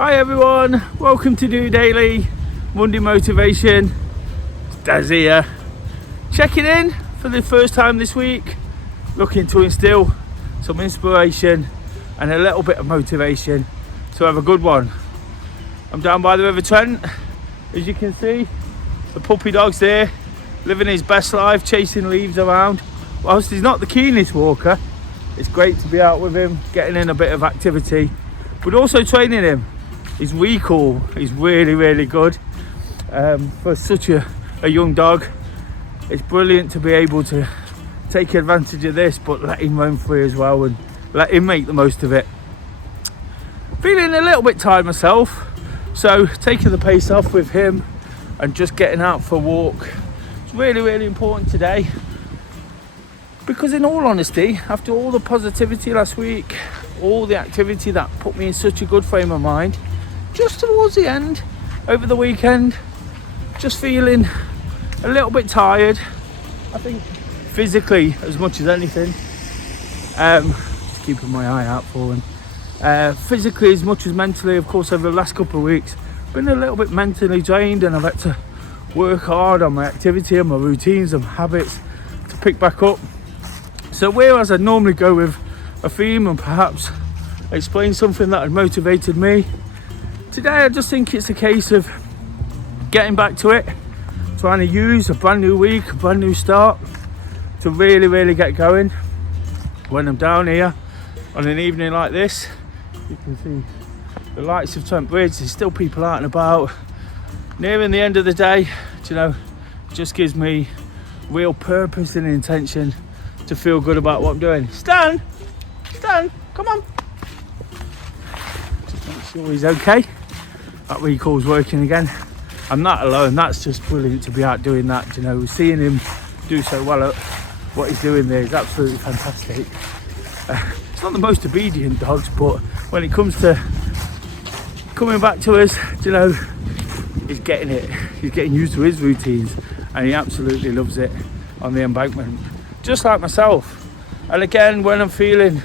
Hi everyone, welcome to DOdaily, Monday Motivation. It's Des here, checking in for the first time this week, looking to instill some inspiration and a little bit of motivation to have a good one. I'm down by the River Trent, as you can see, the puppy dog's there, living his best life, chasing leaves around. Whilst he's not the keenest walker, it's great to be out with him, getting in a bit of activity, but also training him. His recall is really good for such a young dog. It's brilliant to be able to take advantage of this, but let him roam free as well and let him make the most of it. Feeling a little bit tired myself, so taking the pace off with him and just getting out for a walk. It's really important today, because in all honesty, after all the positivity last week, all the activity that put me in such a good frame of mind, just towards the end, over the weekend, just feeling a little bit tired. I think physically as much as anything, just keeping my eye out for him. Physically as much as mentally, of course, over the last couple of weeks, been a little bit mentally drained, and I've had to work hard on my activity and my routines and habits to pick back up. So whereas I'd normally go with a theme and perhaps explain something that had motivated me, today I just think it's a case of getting back to it, trying to use a brand new week, a brand new start to really get going. When I'm down here on an evening like this, you can see the lights of Trent Bridge, there's still people out and about. Nearing the end of the day, it just gives me real purpose and intention to feel good about what I'm doing. Stan, come on. Just make sure he's okay. That recall's working again. I'm not alone, that's just brilliant to be out doing that. Seeing him do so well at what he's doing there is absolutely fantastic. It's not the most obedient dogs, but when it comes to coming back to us, he's getting it. He's getting used to his routines, and he absolutely loves it on the embankment, just like myself. And again, when I'm feeling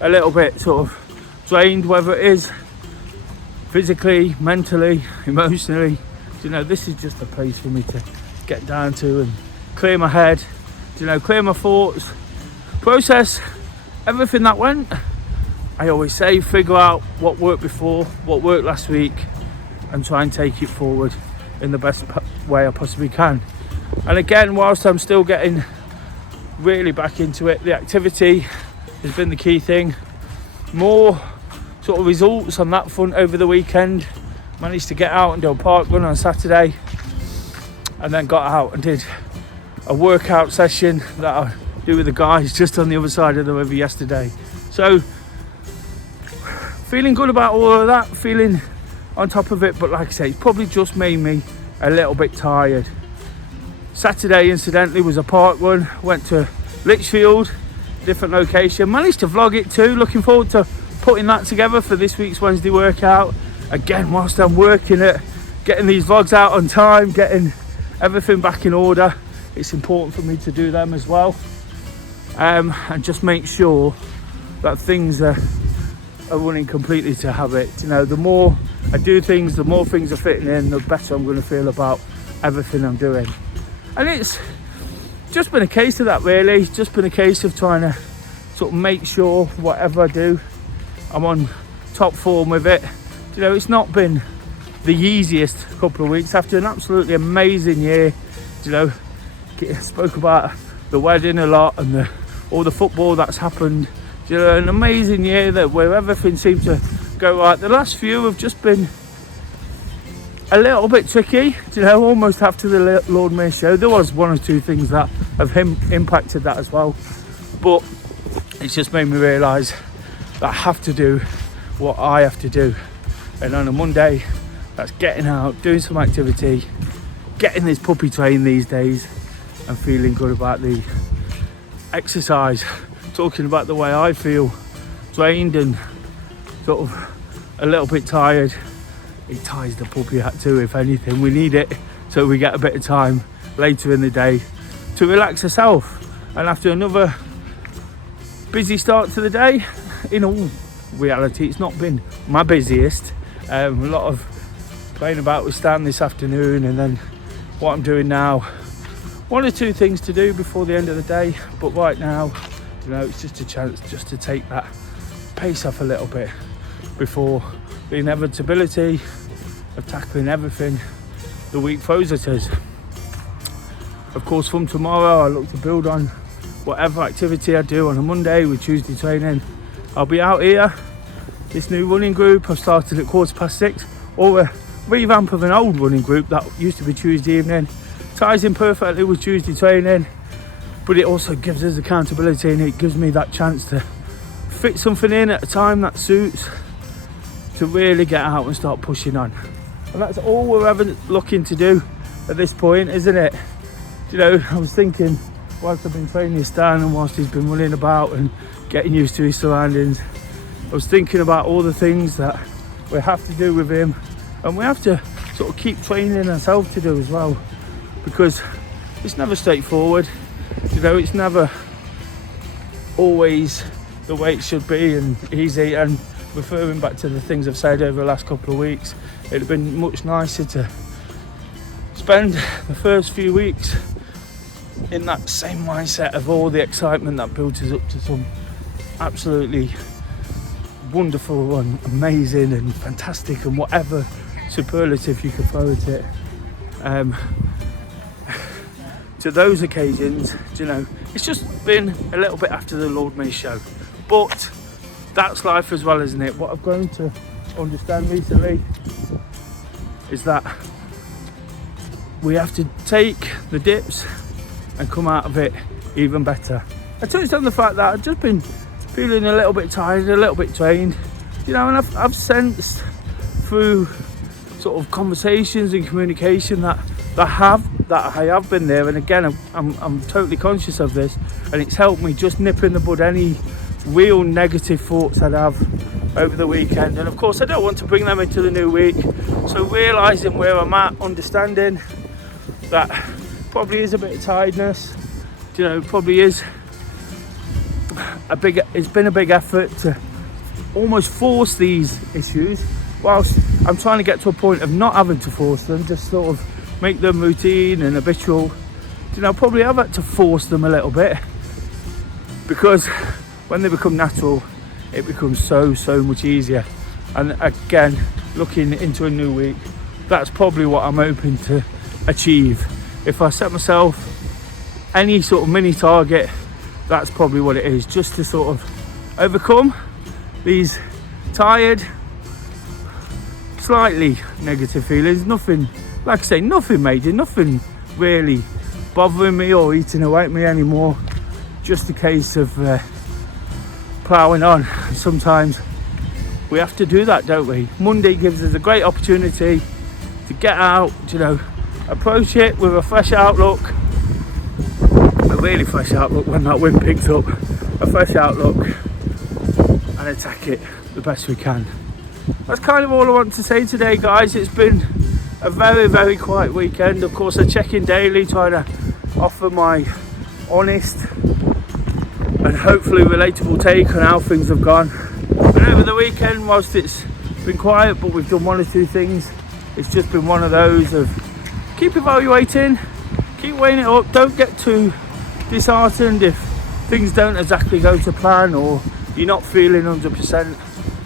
a little bit sort of drained, whether it is physically, mentally, emotionally, this is just a place for me to get down to and clear my head, clear my thoughts, process everything that went. I always say, figure out what worked before, what worked last week, and try and take it forward in the best way I possibly can. And again, whilst I'm still getting really back into it, the activity has been the key thing. More sort of results on that front over the weekend. Managed to get out and do a park run on Saturday, and then got out and did a workout session that I do with the guys just on the other side of the river yesterday. So feeling good about all of that, feeling on top of it, but like I say, it's probably just made me a little bit tired. Saturday, incidentally, was a park run. Went to Lichfield, different location. Managed to vlog it too. Looking forward to putting that together for this week's Wednesday workout. Again, whilst I'm working at getting these vlogs out on time, getting everything back in order, it's important for me to do them as well, and just make sure that things are running completely to habit. The more I do things, the more things are fitting in, the better I'm going to feel about everything I'm doing. And it's just been a case of that, really. It's just been a case of trying to sort of make sure whatever I do, I'm on top form with it. It's not been the easiest couple of weeks after an absolutely amazing year. Spoke about the wedding a lot and all the football that's happened. An amazing year where everything seemed to go right. The last few have just been a little bit tricky, almost after the Lord Mayor show. There was one or two things that have impacted that as well, but it's just made me realise that I have to do what I have to do. And on a Monday, that's getting out, doing some activity, getting this puppy trained these days, and feeling good about the exercise. Talking about the way I feel drained and sort of a little bit tired, it ties the puppy out too. If anything, we need it so we get a bit of time later in the day to relax herself. And after another busy start to the day, in all reality, it's not been my busiest. A lot of playing about with Stan this afternoon, and then what I'm doing now. One or two things to do before the end of the day, but right now, it's just a chance just to take that pace off a little bit before the inevitability of tackling everything the week throws at us. Of course, from tomorrow I look to build on whatever activity I do on a Monday with Tuesday training. I'll be out here. This new running group I've started at 6:15, or a revamp of an old running group that used to be Tuesday evening. Ties in perfectly with Tuesday training, but it also gives us accountability, and it gives me that chance to fit something in at a time that suits, to really get out and start pushing on. And that's all we're ever looking to do at this point, isn't it? I was thinking, whilst I've been training Stan and whilst he's been running about and getting used to his surroundings, I was thinking about all the things that we have to do with him, and we have to sort of keep training ourselves to do as well, because it's never straightforward. It's never always the way it should be and easy. And referring back to the things I've said over the last couple of weeks, it'd have been much nicer to spend the first few weeks in that same mindset of all the excitement that built us up to some absolutely wonderful and amazing and fantastic and whatever superlative you could throw at it. To those occasions, it's just been a little bit after the Lord may show, but that's life as well, isn't it? What I've grown to understand recently is that we have to take the dips and come out of it even better. I touched on the fact that I've just been feeling a little bit tired, a little bit drained, and I've sensed through sort of conversations and communication that I have been there. And again, I'm totally conscious of this, and it's helped me just nip in the bud any real negative thoughts I'd have over the weekend. And of course, I don't want to bring them into the new week. So realising where I'm at, understanding that probably is a bit of tiredness, probably is it's been a big effort to almost force these issues, whilst I'm trying to get to a point of not having to force them, just sort of make them routine and habitual. Probably I've had to force them a little bit, because when they become natural, it becomes so much easier. And again, looking into a new week, that's probably what I'm hoping to achieve. If I set myself any sort of mini target, that's probably what it is, just to sort of overcome these tired, slightly negative feelings. Nothing, like I say, nothing major, nothing really bothering me or eating away at me anymore. Just a case of ploughing on. Sometimes we have to do that, don't we? Monday gives us a great opportunity to get out, approach it with a fresh outlook, a really fresh outlook when that wind picks up, a fresh outlook, and attack it the best we can. That's kind of all I want to say today, guys. It's been a very quiet weekend. Of course, I check in daily, trying to offer my honest and hopefully relatable take on how things have gone. And over the weekend, whilst it's been quiet, but we've done one or two things, it's just been one of those of keep evaluating, keep weighing it up, don't get too disheartened if things don't exactly go to plan or you're not feeling 100%,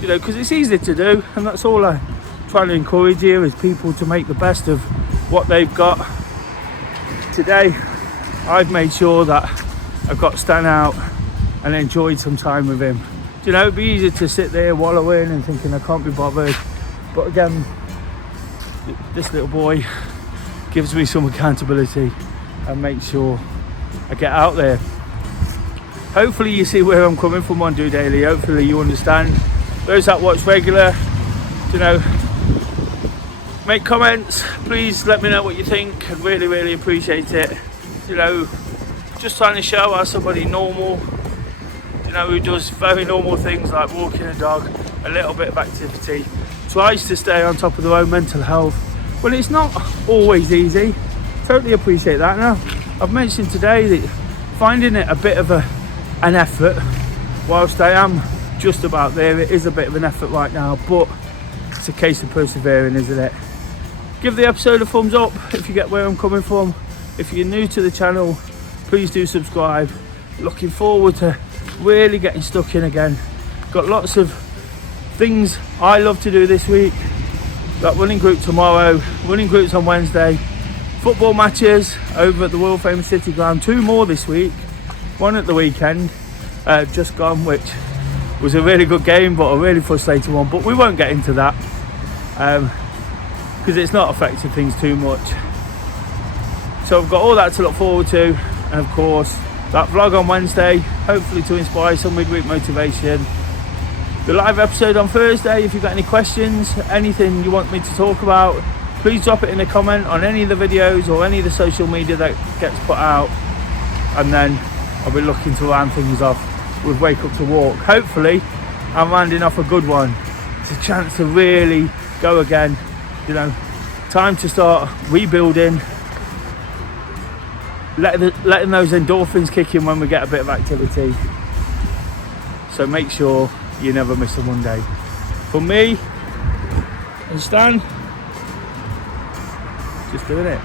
because it's easy to do, and that's all I try to encourage here, is people to make the best of what they've got. Today, I've made sure that I've got Stan out and enjoyed some time with him. It'd be easy to sit there wallowing and thinking I can't be bothered, but again, this little boy gives me some accountability and makes sure I get out there. Hopefully you see where I'm coming from on DOdaily. Hopefully you understand. Those that watch regular, make comments. Please let me know what you think. I'd really appreciate it. Just trying to show how somebody normal, who does very normal things like walking a dog, a little bit of activity, tries to stay on top of their own mental health. Well, it's not always easy. Totally appreciate that. Now, I've mentioned today that finding it a bit of an effort, whilst I am just about there, it is a bit of an effort right now, but it's a case of persevering, isn't it? Give the episode a thumbs up if you get where I'm coming from. If you're new to the channel, please do subscribe. Looking forward to really getting stuck in again. Got lots of things I love to do this week. Got running group tomorrow, running groups on Wednesday, football matches over at the world famous City Ground, 2 more this week, 1 at the weekend, just gone, which was a really good game but a really frustrating one, but we won't get into that because it's not affecting things too much. So I've got all that to look forward to, and of course that vlog on Wednesday, hopefully to inspire some midweek motivation. The live episode on Thursday. If you've got any questions, anything you want me to talk about, please drop it in a comment on any of the videos or any of the social media that gets put out, and then I'll be looking to round things off with Wake Up to Walk. Hopefully I'm rounding off a good one. It's a chance to really go again, you know, time to start rebuilding, letting those endorphins kick in when we get a bit of activity. So make sure you never miss a Monday. For me and Stan, just doing it.